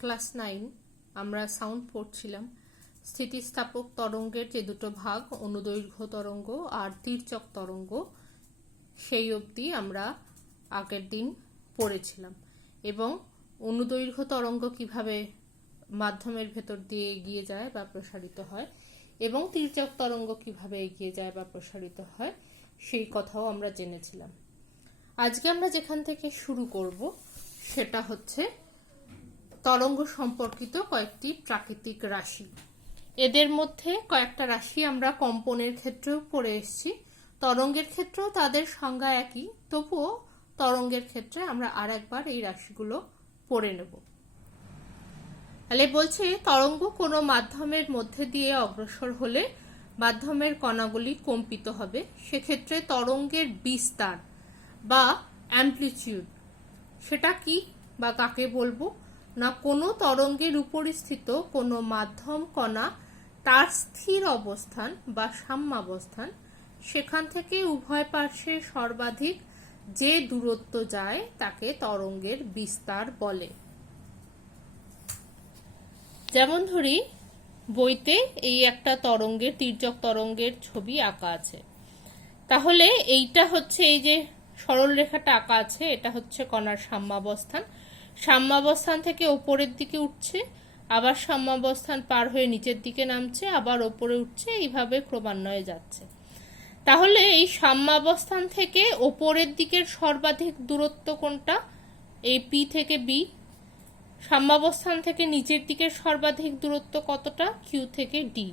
Class 9 আমরা sound পড়ছিলাম। স্থিতিস্থাপক তরঙ্গের যে দুটো ভাগ, অনুদৈর্ঘ্য তরঙ্গ আর তির্যক তরঙ্গ, সেই অবধি আমরা আগের দিন পড়েছিলাম। এবং অনুদৈর্ঘ্য তরঙ্গ কিভাবে মাধ্যমের ভেতর দিয়ে এগিয়ে যায় বা প্রসারিত হয়, এবং তির্যক তরঙ্গ কিভাবে এগিয়ে যায় বা প্রসারিত হয়, সেই কথাও আমরা জেনেছিলাম। আজকে আমরা যেখান থেকে শুরু করব সেটা হচ্ছে তরঙ্গ সম্পর্কিত কয়েকটি প্রাকৃতিক রাশি। এদের মধ্যে কয়েকটা রাশি আমরা কম্পনের ক্ষেত্রেও পড়ে এসেছি, তরঙ্গের ক্ষেত্রেও তাদের সংজ্ঞা একই, তবুও তরঙ্গের ক্ষেত্রে আমরা আর একবার এই রাশিগুলো পড়ে নেব। তাহলে বলছে, তরঙ্গ কোনো মাধ্যমের মধ্যে দিয়ে অগ্রসর হলে মাধ্যমের কণাগুলি কম্পিত হবে। সেক্ষেত্রে তরঙ্গের বিস্তার বা অ্যামপ্লিটিউড সেটা কি বা কাকে বলবো না, কোনো তরঙ্গের উপরিস্থিত কোনো মাধ্যম কণা তার স্থির অবস্থান বা সাম্যাবস্থান, সেখান থেকে উভয় পার্শ্বে সর্বাধিক যে দূরত্ব যায় তাকে তরঙ্গের বিস্তার বলে। যেমন ধরি, বইতে এই একটা তরঙ্গের, তির্যক তরঙ্গের ছবি আঁকা আছে। তাহলে এইটা হচ্ছে, এই যে সরল রেখাটা আঁকা আছে, এটা হচ্ছে কণার সাম্যাবস্থান। সাম্যাবস্থান থেকে ওপরের দিকে উঠছে, আবার সাম্যাবস্থান পার হয়ে নিচের দিকে নামছে, আবার ওপরে উঠছে, এইভাবে ক্রমান্বয়ে যাচ্ছে। তাহলে এই সাম্যাবস্থান থেকে ওপরের দিকের সর্বাধিক দূরত্ব কোনটা? এই পি থেকে বি। সাম্যাবস্থান থেকে নিচের দিকের সর্বাধিক দূরত্ব কতটা? কিউ থেকে ডি।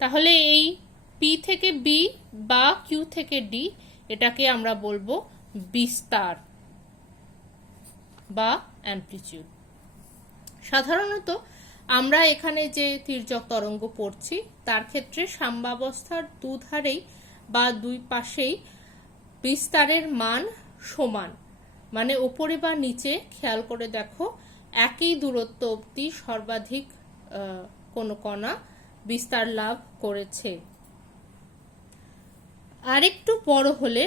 তাহলে এই পি থেকে বি বা কিউ থেকে ডি, এটাকে আমরা বলবো বিস্তার বা অ্যামপ্লিটিউড। সাধারণত আমরা এখানে যে তির্যক তরঙ্গ পড়ছি তার ক্ষেত্রে সাম্যাবস্থার দুধারেই বা দুই পাশেই বিস্তারের মান সমান, মানে ওপরে বা নিচে খেয়াল করে দেখো একই দূরত্ব অবধি সর্বাধিক কোনো কণা বিস্তার লাভ করেছে। আরেকটু বড় হলে,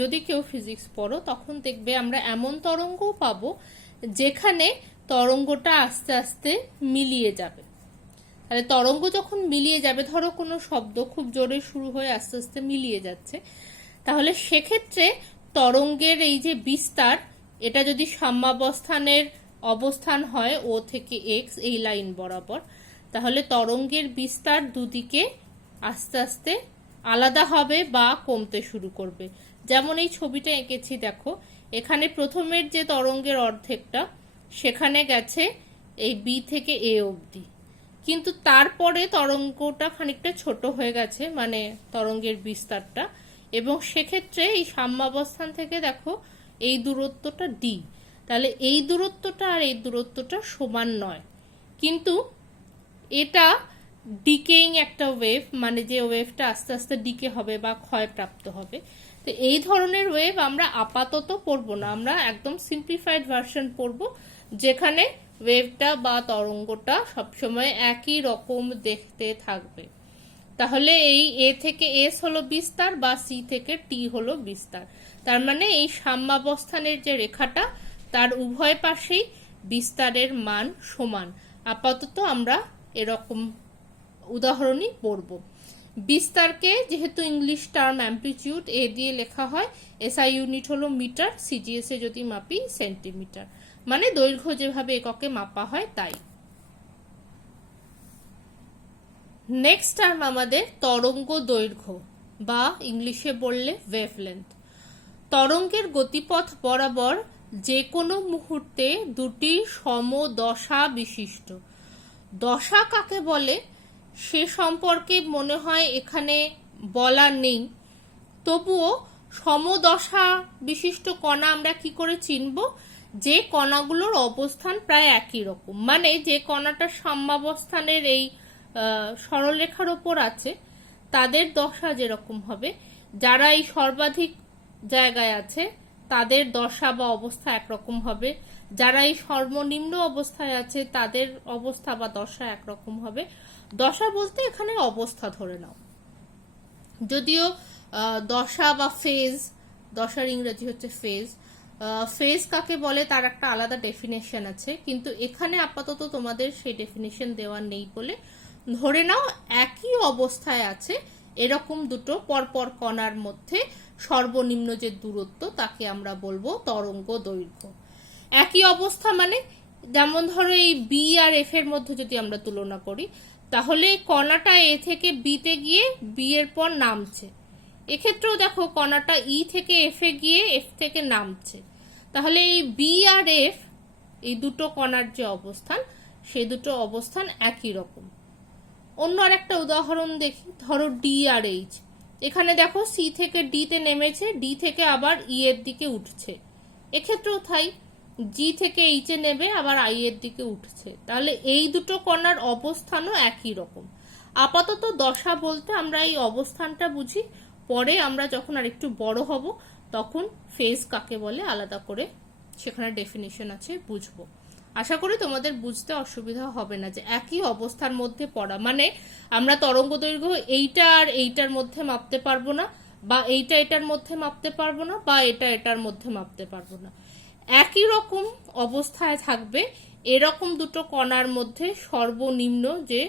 যদি কেউ ফিজিক্স পড়ো, তখন দেখবে আমরা এমন তরঙ্গও পাবো যেখানে তরঙ্গটা আস্তে আস্তে মিলিয়ে যাবে। তাহলে তরঙ্গ যখন মিলিয়ে যাবে, ধরো কোনো শব্দ খুব জোরে শুরু হয়ে আস্তে আস্তে মিলিয়ে যাচ্ছে, তাহলে সেক্ষেত্রে তরঙ্গের এই যে বিস্তার, এটা যদি সাম্যাবস্থানের অবস্থান হয় ও থেকে এক্স, এই লাইন বরাবর, তাহলে তরঙ্গের বিস্তার দুদিকে আস্তে আস্তে আলাদা হবে বা কমতে শুরু করবে। যেমন এই ছবিটা এঁকেছি, দেখো এখানে প্রথমের যে তরঙ্গের অর্ধেকটা, সেখানে গেছে এই বি থেকে এ অবধি, কিন্তু তারপরে তরঙ্গটা খানিকটা ছোট হয়ে গেছে, মানে তরঙ্গের বিস্তারটা, এবং সেক্ষেত্রে এই সাম্যাবস্থান থেকে দেখো এই দূরত্বটা ডি। তাহলে এই দূরত্বটা আর এই দূরত্বটা সমান নয়, কিন্তু এটা ডিকেইং একটা ওয়েভ, মানে যে ওয়েভটা আস্তে আস্তে ডিকে হবে বা ক্ষয়প্রাপ্ত হবে। তো এই ধরনের ওয়েভ আমরা আপাতত পড়বো না, আমরা একদম সিম্পলিফাইড ভার্সন পড়বো, যেখানে ওয়েভটা বা তরঙ্গটা সবসময় একই রকম দেখতে থাকবে। তাহলে এই এ থেকে এস হলো বিস্তার বা সি থেকে টি হলো বিস্তার। তার মানে এই সাম্যাবস্থানের যে রেখাটা, তার উভয় পাশেই বিস্তারের মান সমান। আপাতত আমরা এরকম উদাহরণই পড়ব। বিস্তারকে যেহেতু ইংলিশ টার্ম অ্যামপ্লিটিউড, এ দিয়ে লেখা হয়, এসআই ইউনিট হলো মিটার, সিজিএস এ যদি মাপি সেন্টিমিটার, মানে দৈর্ঘ্য যেভাবে এককে মাপা হয় তাই। নেক্সট টার্ম আমাদের তরঙ্গ দৈর্ঘ্য বা ইংলিশে বললে ওয়েভলেন্থ। তরঙ্গের গতিপথ বরাবর যে কোনো মুহূর্তে দুটি সমদশা বিশিষ্ট। দশা কাকে বলে সে সম্পর্কে মনে হয় এখানে বলা নেই, তবুও সমদশা বিশিষ্ট কণা আমরা কি করে চিনব? যে কণাগুলোর অবস্থান প্রায় একই রকম, মানে যে কণাটা সাম্যাবস্থানের এই সরলরেখার ওপর আছে তাদের দশা যেরকম হবে, যারা এই সর্বাধিক জায়গায় আছে তাদের দশা বা অবস্থা একরকম হবে, যারা এই সর্বনিম্ন অবস্থায় আছে তাদের অবস্থা বা দশা একরকম হবে। দশা বলতে এখানে অবস্থা ধরে নাও, যদিও দশা বা ফেজ, দশার ইংরেজি হচ্ছে ফেজ, ফেজ কাকে বলে তার একটা আলাদা ডেফিনেশন আছে, কিন্তু এখানে আপাতত তোমাদের সেই ডেফিনেশন দেওয়া নেই বলে ধরে নাও একই অবস্থায় আছে এরকম দুটো পরপর কণার মধ্যে সর্বনিম্ন যে দূরত্ব তাকে আমরা বলবো তরঙ্গ দৈর্ঘ্য। একই অবস্থা মানে যেমন ধরো এই বি আর এফ এর মধ্যে যদি আমরা তুলনা করি, তাহলে কণাটা এ থেকে বিতে গিয়ে বি এর পর নামছে, এক্ষেত্রেও দেখো কণাটা ই থেকে এফ এ গিয়ে এফ থেকে নামছে, তাহলে এই বি আর এফ এই দুটো কণার যে অবস্থান সেই দুটো অবস্থান একই রকম। অন্য আর একটা উদাহরণ দেখি, ধরো ডি আর এইচ, এখানে দেখো সি থেকে ডি তে নেমেছে, ডি থেকে আবার ই এর দিকে উঠছে, এক্ষেত্রেও তাই জি থেকে এইচ এ নেবে আবার আই এর দিকে উঠছে, তাহলে এই দুটো কণার অবস্থানও একই রকম। আপাতত দশা বলতে আমরা এই অবস্থানটা বুঝি, পরে আমরা যখন আর একটু বড় হব তখন ফেজ কাকে বলে আলাদা করে সেখানে ডেফিনিশন আছে বুঝবো। আশা করি তোমাদের বুঝতে অসুবিধা হবে না যে একই অবস্থার মধ্যে পড়া মানে আমরা তরঙ্গ দৈর্ঘ্য এইটা আর এইটার মধ্যে মাপতে পারবো না, বা এইটা এটার মধ্যে মাপতে পারবো না, বা এটা এটার মধ্যে মাপতে পারবো না, একই রকম অবস্থায় থাকবে এরকম দুটো কণার মধ্যে সর্বনিম্ন যে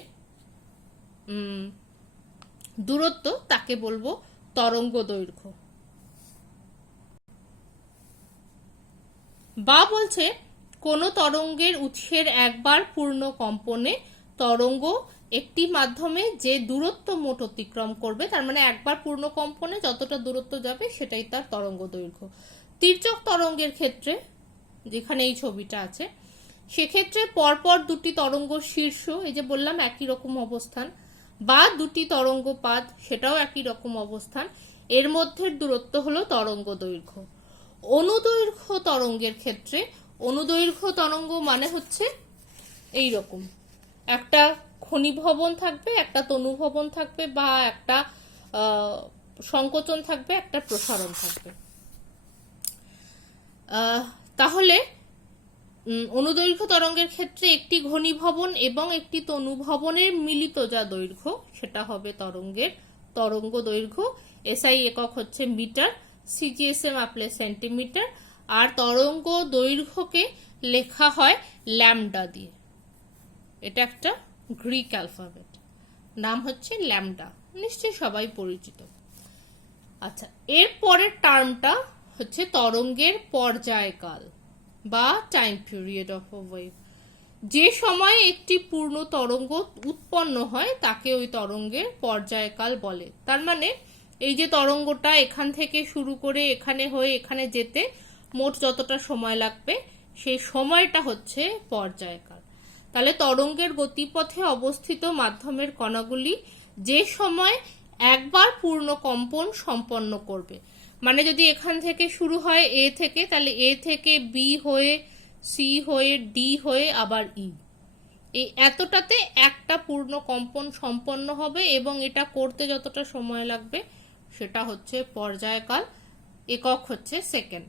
দূরত্ব তাকে বলবো তরঙ্গ দৈর্ঘ্য। বা বলছে কোন তরঙ্গের উৎসের একবার পূর্ণ কম্পনে তরঙ্গ একটি মাধ্যমে যে দূরত্ব মোট অতিক্রম করবে, তার মানে একবার পূর্ণ কম্পনে যতটা দূরত্ব যাবে সেটাই তার তরঙ্গ দৈর্ঘ্য। তির্যক তরঙ্গের ক্ষেত্রে যেখানে এই ছবিটা আছে সেক্ষেত্রে পরপর দুটি তরঙ্গ শীর্ষ, এই যে বললাম একই রকম অবস্থান, বা দুটি তরঙ্গ পাদ সেটাও একই রকম অবস্থান, এর মধ্যে দূরত্ব হলো তরঙ্গ দৈর্ঘ্য। অনুদৈর্ঘ্য তরঙ্গের ক্ষেত্রে অনুদৈর্ঘ্য তরঙ্গ মানে হচ্ছে এই রকম একটা ঘনীভবন থাকবে, একটা তনুভবন থাকবে, বা একটা সংকোচন থাকবে, একটা প্রসারণ থাকবে। তাহলে অনুদৈর্ঘ্য তরঙ্গের ক্ষেত্রে একটি ঘনীভবন এবং একটি তনুভবনের মিলিত যা দৈর্ঘ্য সেটা হবে তরঙ্গের তরঙ্গ দৈর্ঘ্য। এসআই একক হচ্ছে মিটার, সিজিএসএম মাপলে সেন্টিমিটার, আর তরঙ্গ দৈর্ঘ্যকে লেখা হয় ল্যামডা দিয়ে। এটা একটা গ্রিক অ্যালফাবেট, নাম হচ্ছে ল্যামডা, নিশ্চয়ই সবাই পরিচিত। আচ্ছা, এর পরের টার্মটা হচ্ছে তরঙ্গের পর্যায়কাল বা time period of a wave. যে সময় একটি পূর্ণ তরঙ্গ উৎপন্ন হয় তাকে ওই তরঙ্গের পর্যায়কাল বলে। তার মানে এই যে তরঙ্গটা এখান থেকে শুরু করে এখানে হয়ে এখানে যেতে মোট যতটা সময় লাগবে সেই সময়টা হচ্ছে পর্যায়কাল। তাহলে তরঙ্গের গতিপথে অবস্থিত মাধ্যমের কণাগুলি যে সময় একবার পূর্ণ কম্পন সম্পন্ন করবে, মানে যদি এখান থেকে শুরু হয় এ থেকে, তাহলে এ থেকে বি হয়ে সি হয়ে ডি হয়ে আবার ই, এই এতটাতে একটা পূর্ণ কম্পন সম্পন্ন হবে এবং এটা করতে যতটা সময় লাগবে সেটা হচ্ছে পর্যায়কাল, একক হচ্ছে সেকেন্ড।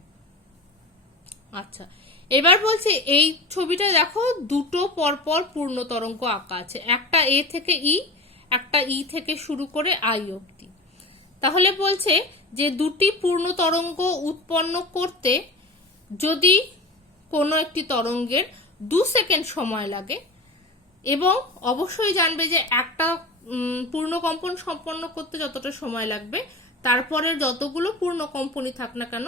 আচ্ছা, এবার বলছে এই ছবিটা দেখো দুটো পরপর পূর্ণ তরঙ্গ আঁকা আছে, একটা এ থেকে ই, একটা ই থেকে শুরু করে আই অবধি। তাহলে বলছে যে দুটি পূর্ণ তরঙ্গ উৎপন্ন করতে যদি কোনো একটি তরঙ্গের 2 সেকেন্ড সময় লাগে, এবং অবশ্যই জানবে যে একটা পূর্ণ কম্পন সম্পন্ন করতে যতটা সময় লাগবে তারপরে যতগুলো পূর্ণ কম্পনই থাক না কেন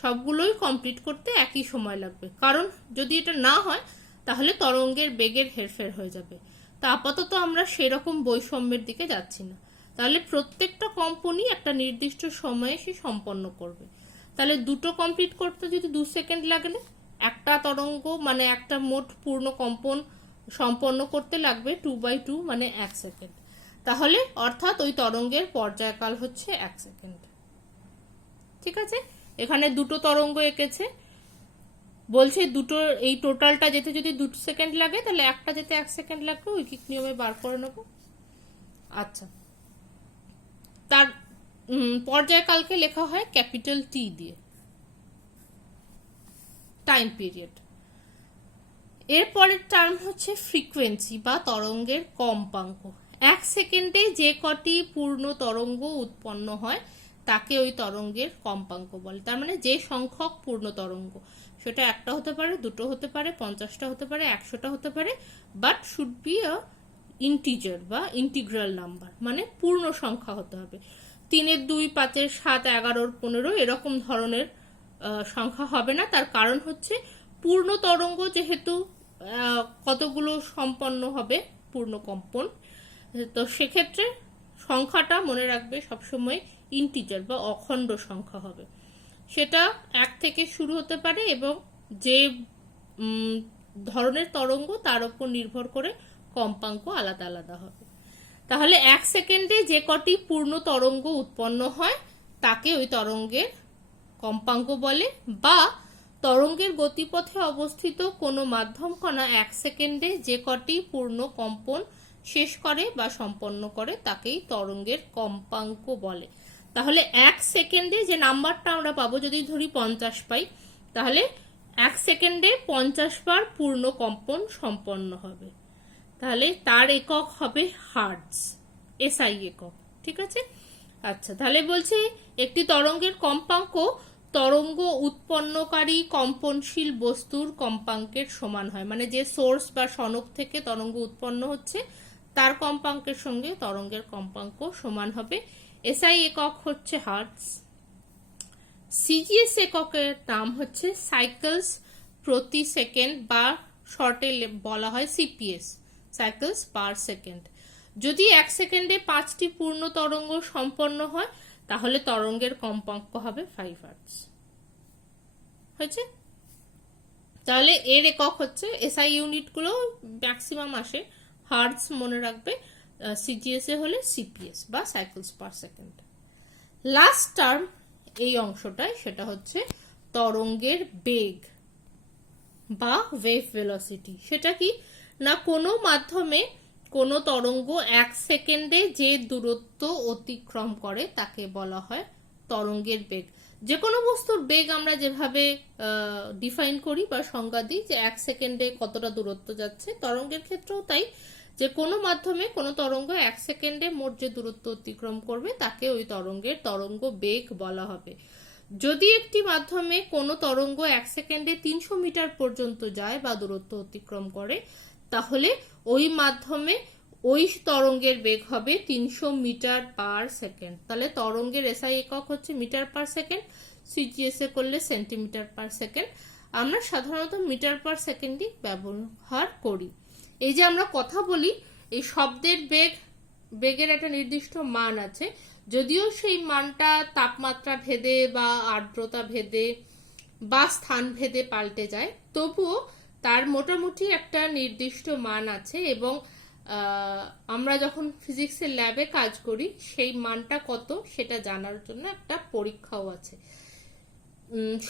সবগুলোই কমপ্লিট করতে একই সময় লাগবে, কারণ যদি এটা না হয় তাহলে তরঙ্গের বেগের হেরফের হয়ে যাবে। তা আপাতত আমরা সেরকম বৈষম্যের দিকে যাচ্ছি না, তাহলে প্রত্যেকটা কম্পনই একটা নির্দিষ্ট সময়ে সে সম্পন্ন করবে। তাহলে দুটো কমপ্লিট করতে যদি 2 সেকেন্ড লাগলে একটা তরঙ্গ মানে একটা মোট পূর্ণ কম্পন সম্পন্ন করতে লাগবে 2/2 মানে 1 সেকেন্ড। তাহলে অর্থাৎ ওই তরঙ্গের পর্যায়কাল হচ্ছে 1 সেকেন্ড। ঠিক আছে, এখানে দুটো তরঙ্গ এঁকেছে, বলছে দুটো এই টোটালটা যেতে যদি 2 সেকেন্ড লাগে তাহলে একটা যেতে 1 সেকেন্ড লাগবে, ঐকিক নিয়মে বার করে নেব। আচ্ছা, তার পর্যায়কালকে লেখা হয় ক্যাপিটাল টি দিয়ে, টাইম পিরিয়ড। এরপরের টার্ম হচ্ছে ফ্রিকোয়েন্সি বা তরঙ্গের কম্পাঙ্ক। 1 সেকেন্ডে যে কটি পূর্ণ তরঙ্গ উৎপন্ন হয় তাকে ওই তরঙ্গের কম্পাঙ্ক বলে। তার মানে যে সংখ্যক পূর্ণ তরঙ্গ, সেটা একটা হতে পারে, দুটো হতে পারে, 50টা হতে পারে, 100টা হতে পারে, but should be a integer বা ইন্টিগ্রাল নাম্বার, মানে পূর্ণ সংখ্যা হতে হবে। 3-এর 2, 5-এর 7, 11-র 15 এরকম ধরনের সংখ্যা হবে না। তার কারণ হচ্ছে পূর্ণ তরঙ্গ যেহেতু কতগুলো সম্পন্ন হবে পূর্ণ কম্পন, তো সেক্ষেত্রে সংখ্যাটা মনে রাখবে সবসময় ইন্টিজার বা অখণ্ড সংখ্যা হবে। সেটা 1 থেকে শুরু হতে পারে এবং যে ধরনের তরঙ্গ তার উপর নির্ভর করে কম্পাঙ্ক আলাদা আলাদা হবে। তাহলে 1 সেকেন্ডে যে কটি পূর্ণ তরঙ্গ উৎপন্ন হয় তাকে ওই তরঙ্গের কম্পাঙ্ক বলে, বা তরঙ্গের গতিপথে অবস্থিত কোনো মাধ্যম কণা 1 সেকেন্ডে যে কটি পূর্ণ কম্পন শেষ করে বা সম্পন্ন করে তাকেই তরঙ্গের কম্পাঙ্ক বলে। তাহলে 1 সেকেন্ডে যে নাম্বারটা আমরা পাবো, যদি ধরি 50 পাই, তাহলে 1 সেকেন্ডে 50 বার পূর্ণ কম্পন সম্পন্ন হবে। তাহলে তার একক হবে হার্টজ, এসআই একক। ঠিক আছে। আচ্ছা, তাহলে বলছে একটি তরঙ্গের কম্পাঙ্ক তরঙ্গ উৎপন্নকারী কম্পনশীল বস্তুর কম্পাঙ্কের সমান হয়। মানে যে সোর্স বা সনক থেকে তরঙ্গ উৎপন্ন হচ্ছে তার কম্পাঙ্কের সঙ্গে তরঙ্গের কম্পাঙ্ক সমান হবে। এসআই একক হচ্ছে হার্টজ। সিজিএস এককের নাম হচ্ছে সাইকেলস প্রতি সেকেন্ড, বা শর্টে বলা হয় সিপিএস, সাইকেলস পার সেকেন্ড। যদি 1 সেকেন্ডে 5টি পূর্ণ তরঙ্গ সম্পন্ন হয় তাহলে তরঙ্গের কম্পাঙ্ক হবে 5 হার্টজ। হয়েছে? তাহলে এর একক হচ্ছে, এসআই ইউনিটগুলো ম্যাক্সিমাম আসে হার্টজ মনে রাখবে, সিজিএস এ হলে সিপিএস বা cycles per second. Last term এই অংশটায়, সেটা হচ্ছে তরঙ্গের বেগ বা ওয়েভ ভেলোসিটি। সেটা কি না, কোনো মাধ্যমে কোনো তরঙ্গ 1 সেকেন্ডে যে দূরত্ব অতিক্রম করে তাকে বলা হয় তরঙ্গের বেগ। যে কোনো বস্তুর বেগ আমরা যেভাবে ডিফাইন করি বা সংজ্ঞা দিই যে 1 সেকেন্ডে কতটা দূরত্ব যাচ্ছে, তরঙ্গের ক্ষেত্রেও তাই, যে কোনো মাধ্যমে কোনো তরঙ্গ 1 সেকেন্ডে মোট যে দূরত্ব অতিক্রম করবে তাকে ওই তরঙ্গের তরঙ্গ বেগ বলা হবে। যদি একটি মাধ্যমে কোনো তরঙ্গ 1 সেকেন্ডে 300 মিটার পর্যন্ত যায় বা দূরত্ব অতিক্রম করে, তাহলে ওই মাধ্যমে ওই তরঙ্গের বেগ হবে 300 মিটার পার সেকেন্ড। তাহলে তরঙ্গের এসআই একক হচ্ছে মিটার পার সেকেন্ড, সিজিএস এ করলে সেন্টিমিটার পার সেকেন্ড। আমরা সাধারণত মিটার পার সেকেন্ডই ব্যবহার করি। এই যে আমরা কথা বলি, এই শব্দের বেগের একটা নির্দিষ্ট মান আছে, যদিও সেই মানটা তাপমাত্রা ভেদে বা আর্দ্রতা ভেদে বা স্থান ভেদে পাল্টে যায়, তবুও তার মোটামুটি একটা নির্দিষ্ট মান আছে। এবং আমরা যখন ফিজিক্সের ল্যাবে কাজ করি সেই মানটা কত সেটা জানার জন্য একটা পরীক্ষাও আছে।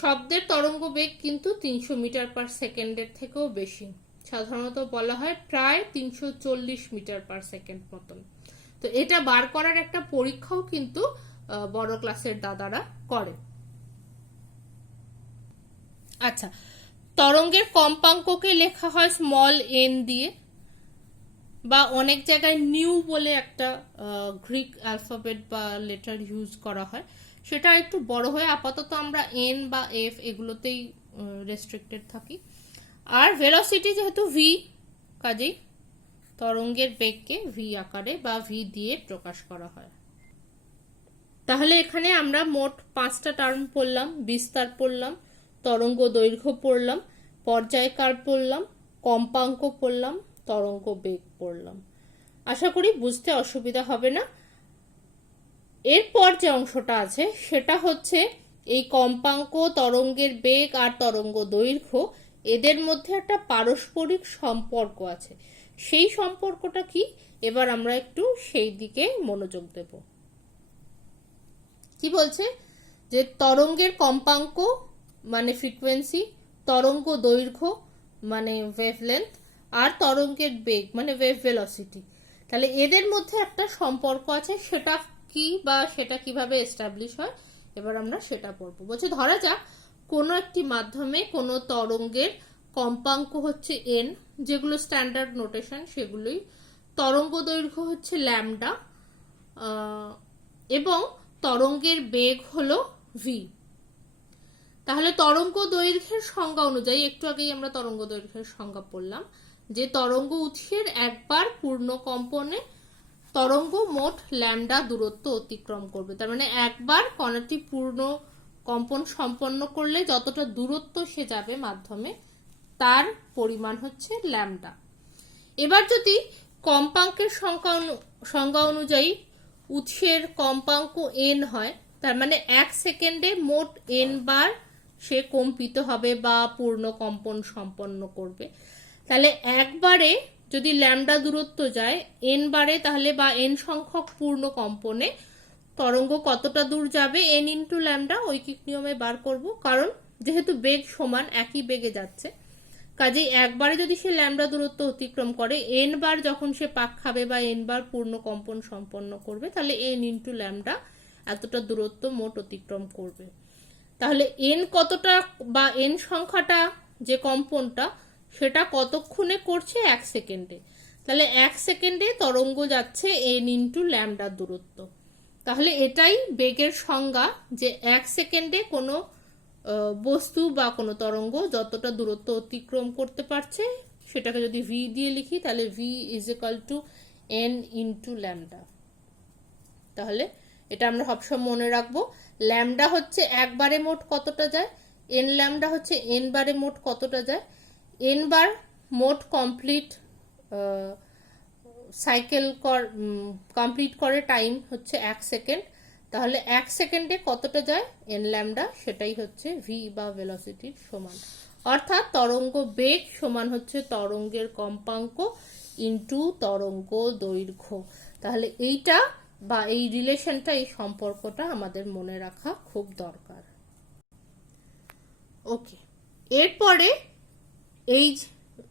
শব্দের তরঙ্গ বেগ কিন্তু 300 মিটার পার সেকেন্ডের থেকেও বেশি, সাধারণত বলা হয় প্রায় 340 মিটার পার সেকেন্ড মতন। তো এটা বার করার একটা পরীক্ষাও কিন্তু বড় ক্লাসের দাদারা করে। আচ্ছা, তরঙ্গের কম্পাঙ্ককে লেখা হয় স্মল এন দিয়ে, বা অনেক জায়গায় নিউ বলে একটা গ্রিক অ্যালফাবেট বা লেটার ইউজ করা হয়, সেটা একটু বড় হয়ে আপাতত আমরা এন বা এফ এগুলোতেই রেস্ট্রিক্টেড থাকি। আর ভেলোসিটি যেহেতু ভি, কাজেই তরঙ্গের বেগকে ভি আকারে বা ভি দিয়ে প্রকাশ করা হয়। তাহলে এখানে আমরা মোট 5টা টার্ম পড়লাম, বিস্তার পড়লাম, তরঙ্গ দৈর্ঘ্য পড়লাম, পর্যায়কাল পড়লাম, কম্পাঙ্ক পড়লাম, তরঙ্গ বেগ পড়লাম। আশা করি বুঝতে অসুবিধা হবে না। এরপর যে অংশটা আছে সেটা হচ্ছে এই কম্পাঙ্ক, তরঙ্গের বেগ আর তরঙ্গ দৈর্ঘ্য, এদের মধ্যে একটা পারস্পরিক সম্পর্ক আছে। সেই সম্পর্কটা কি, এবার আমরা একটু সেই দিকে মনোযোগ দেব। কি বলছে, যে তরঙ্গের কম্পাঙ্ক মানে ফ্রিকোয়েন্সি, তরঙ্গ দৈর্ঘ্য মানে ওয়েভলেন্থ, আর তরঙ্গের বেগ মানে ওয়েভ ভেলোসিটি, তাহলে এদের মধ্যে একটা সম্পর্ক আছে। সেটা কি বা সেটা কিভাবে এস্টাবলিশ হয় এবার আমরা সেটা পড়বো। বলছে ধরা যাক কোনো একটি মাধ্যমে কোনো তরঙ্গের কম্পাঙ্ক হচ্ছে এন, যেগুলো স্ট্যান্ডার্ড নোটেশন সেগুলোই, তরঙ্গ দৈর্ঘ্য হচ্ছে ল্যামডা, এবং তরঙ্গের বেগ হলো ভি। তাহলে তরঙ্গ দৈর্ঘ্যের সংজ্ঞা অনুযায়ী, একটু আগেই আমরা তরঙ্গ দৈর্ঘ্যের সংজ্ঞা পড়লাম, যে তরঙ্গ উৎসের একবার পূর্ণ কম্পনে তরঙ্গ মোট ল্যামডা দূরত্ব অতিক্রম করবে। তার মানে একবার কণাটি পূর্ণ কম্পন সম্পন্ন করলে যতটা দূরত্ব সে যাবে মাধ্যমে, তার পরিমাণ হচ্ছে ল্যামডা। এবার যদি কম্পাঙ্কের সংজ্ঞা অনুযায়ী উৎসের কম্পাঙ্ক n হয়, তার মানে 1 সেকেন্ডে মোট n বার সে কম্পিত হবে বা পূর্ণ কম্পন সম্পন্ন করবে। তাহলে একবারে যদি ল্যামডা দূরত্ব যায় n বারে, তাহলে বা n সংখ্যক পূর্ণ কম্পনে তরঙ্গ কতটা দূর যাবে n ইন্টু ল্যামডা ঐকিক নিয়মে বার করব। কারণ যেহেতু বেগ সমান, একই বেগে যাচ্ছে, কাজেই একবারে যদি সে ল্যামডা দূরত্ব অতিক্রম করে, n বার যখন সে পাক খাবে বা n বার পূর্ণ কম্পন সম্পন্ন করবে, তাহলে n ইন্টু ল্যামডা এতটা দূরত্ব মোট অতিক্রম করবে। তাহলে n কতটা বা n সংখ্যাটা যে কম্পনটা, সেটা কতক্ষণে করছে? 1 সেকেন্ডে। তাহলে 1 সেকেন্ডে তরঙ্গ যাচ্ছে n ইন্টু ল্যামডা দূরত্ব। তাহলে এটাই বেগের সংজ্ঞা, যে 1 সেকেন্ডে কোনো বস্তু বা কোনো তরঙ্গ যতটা দূরত্ব অতিক্রম করতে পারছে, সেটাকে যদি v দিয়ে লিখি, তাহলে v is equal two n into lambda. তাহলে এটা আমরা সবসময় মনে রাখবো। ল্যামডা হচ্ছে একবারে মোট কতটা যায়, n ল্যামডা হচ্ছে n বারে মোট কতটা যায়। n বার মোট সাইকেল কমপ্লিট করে টাইম হচ্ছে 1 সেকেন্ড। তাহলে 1 সেকেন্ডে কতটা যায় n ল্যামডা, সেটাই হচ্ছে v বা ভেলোসিটির সমান। অর্থাৎ তরঙ্গ বেগ সমান হচ্ছে তরঙ্গের কম্পাঙ্ক ইন্টু তরঙ্গ দৈর্ঘ্য। তাহলে এইটা বা এই রিলেশনটা, এই সম্পর্কটা আমাদের মনে রাখা খুব দরকার। ওকে, এরপরে এই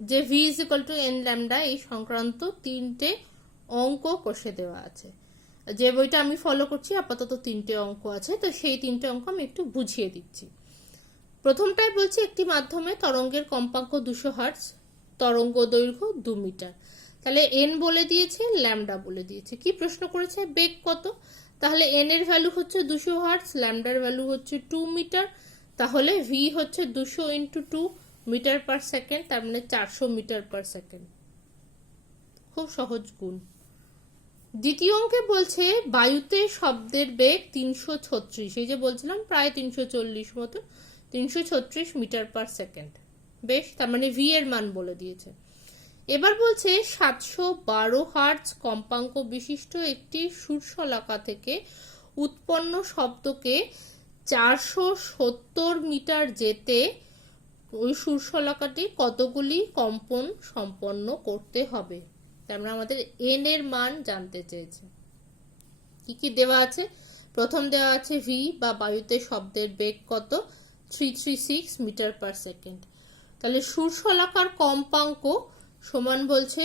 যে v is equal two n lambda, এই সংক্রান্ত 3টে অঙ্ক কষে দেওয়া আছে। যে বইটা আমি ফলো করছি আপাতত 3টে অঙ্ক আছে, তো সেই 3টে অঙ্ক আমি একটু বুঝিয়ে দিচ্ছি। প্রথমটায় বলছি একটি মাধ্যমে তরঙ্গের কম্পাঙ্ক 200 হার্টজ, তরঙ্গ দৈর্ঘ্য 2 মিটার। তাহলে n বলে দিয়েছে, ল্যামডা বলে দিয়েছে। কি প্রশ্ন করেছে? বেগ কত। তাহলে n এর ভ্যালু হচ্ছে 200 হার্টজ, ল্যামডার ভ্যালু হচ্ছে 2 মিটার। তাহলে v হচ্ছে 200 ইন্টু 2 মিটার পার সেকেন্ড, তার মানে 400 মিটার পার সেকেন্ড। খুব সহজ গুণ। দ্বিতীয় অঙ্কে বলছে বায়ুতে শব্দের বেগ 336, এই যে বলছিলাম প্রায় 340 মতো, 336 মিটার পার সেকেন্ড। বেশ, তার মানে v এর মান বলে দিয়েছে। এবার বলছে 712 হার্টজ কম্পাঙ্ক বিশিষ্ট একটি সুরশলাকা থেকে উৎপন্ন শব্দকে 470 মিটার যেতে ওই সুরশলাকাটি কতগুলি কম্পন সম্পন্ন করতে হবে। আমরা আমাদের n এর মান জানতে চেয়েছি। কি কি দেওয়া আছে? প্রথম দেওয়া আছে v বা বায়ুতে শব্দের বেগ কত, 336 মিটার পার সেকেন্ড। তাহলে সুরশলাকার কম্পাঙ্ক সমান বলছে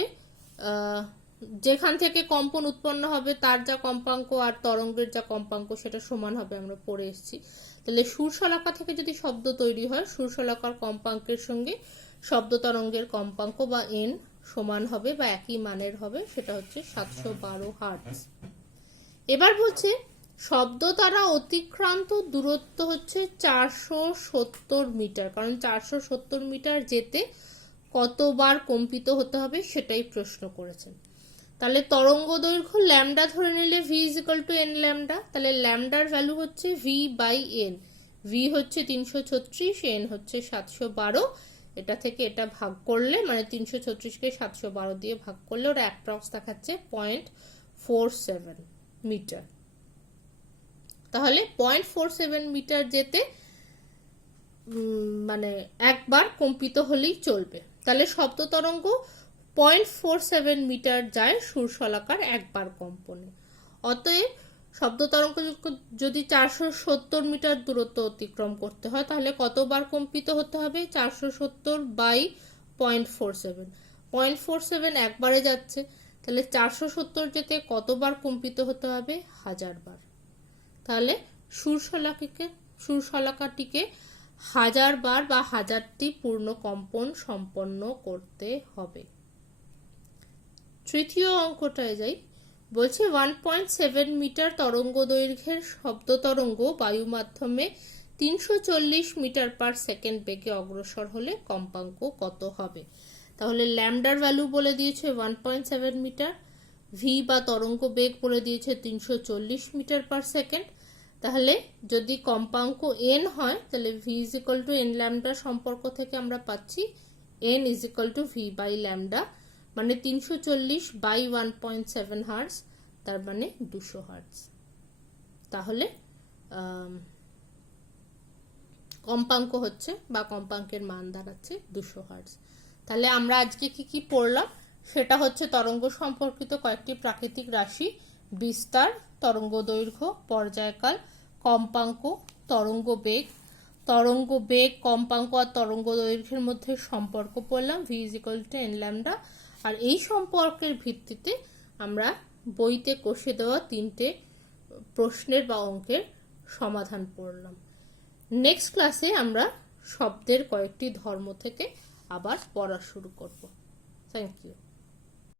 যেখান থেকে কম্পন উৎপন্ন হবে তার যা কম্পাঙ্ক আর তরঙ্গের যা কম্পাঙ্ক সেটা সমান হবে, আমরা পড়ে এসেছি। তাহলে সুরশলাকা থেকে যদি শব্দ তৈরি হয়, সুরশলাকার কম্পাঙ্কের সঙ্গে শব্দ তরঙ্গের কম্পাঙ্ক বা n সমান হবে বা একই মানের হবে, সেটা হচ্ছে 712 হার্টজ। এবার বলছে শব্দ দ্বারা অতিক্রান্ত দূরত্ব হচ্ছে 470 মিটার, কারণ 470 মিটার যেতে কতবার কম্পিত হতে হবে সেটাই প্রশ্ন করেছেন। তাহলে তরঙ্গ দৈর্ঘ্য ল্যামডা ধরে নিলে v is equal two n lambda. তাহলে ল্যামডার ভ্যালু হচ্ছে v বাই n। v হচ্ছে 336, n হচ্ছে 712। এটা থেকে এটা ভাগ করলে, মানে 336কে 712 দিয়ে ভাগ করলে ওরা অ্যাপ্রক্স দেখাচ্ছে 0.47 মিটার। তাহলে 0.47 মিটার যেতে মানে একবার কম্পিত হলেই চলবে। তাহলে শব্দ তরঙ্গ 0.47 মিটার যায় সুরশলাকার একবার কম্পনে। অতএব শব্দ তরঙ্গ যদি 470 মিটার দূরত্ব অতিক্রম করতে হয়, তাহলে কতবার কম্পিত হতে হবে? 470 বাই 0.47। 0.47 একবারে যাচ্ছে, তাহলে 470 যেতে কতবার কম্পিত হতে হবে? 1000 বার। তাহলে সুরশলাকাটিকে 1000 বার বা 1000টি পূর্ণ কম্পন সম্পন্ন করতে হবে। তৃতীয় অঙ্কটায় যাই। বলছে 1.7 মিটার তরঙ্গ দৈর্ঘ্যের শব্দ তরঙ্গ বায়ু মাধ্যমে 340 মিটার পার সেকেন্ড বেগে অগ্রসর হলে কম্পাঙ্ক কত হবে। তাহলে ল্যামডার ভ্যালু বলে দিয়েছে 1.7 মিটার, ভি বা তরঙ্গ বেগ বলে দিয়েছে 340 মিটার পার সেকেন্ড। তাহলে যদি কম্পাঙ্ক এন হয় তাহলে V is equal to N lambda সম্পর্ক থেকে আমরা পাচ্ছি n is equal to V by lambda, মানে 340 বাই 1.7 হার্টজ, তার মানে 200 হার্টজ। তাহলে কম্পাঙ্ক হচ্ছে বা কম্পাঙ্কের মান দাঁড়াচ্ছে 200 হার্টজ। তাহলে আমরা আজকে কি কি পড়লাম সেটা হচ্ছে তরঙ্গ সম্পর্কিত কয়েকটি প্রাকৃতিক রাশি, বিস্তার, তরঙ্গ দৈর্ঘ্য, পর্যায়কাল, কম্পাঙ্ক, তরঙ্গ বেগ, কম্পাঙ্ক আর তরঙ্গ দৈর্ঘ্যের মধ্যে সম্পর্ক পড়লাম, V is equal to N lambda. আর এই সম্পর্কের ভিত্তিতে আমরা বইতে কষে দেওয়া 3টে প্রশ্নের বা অঙ্কের সমাধান পড়লাম। নেক্সট ক্লাসে আমরা শব্দের কয়েকটি ধর্ম থেকে আবার পড়া শুরু করব। Thank you.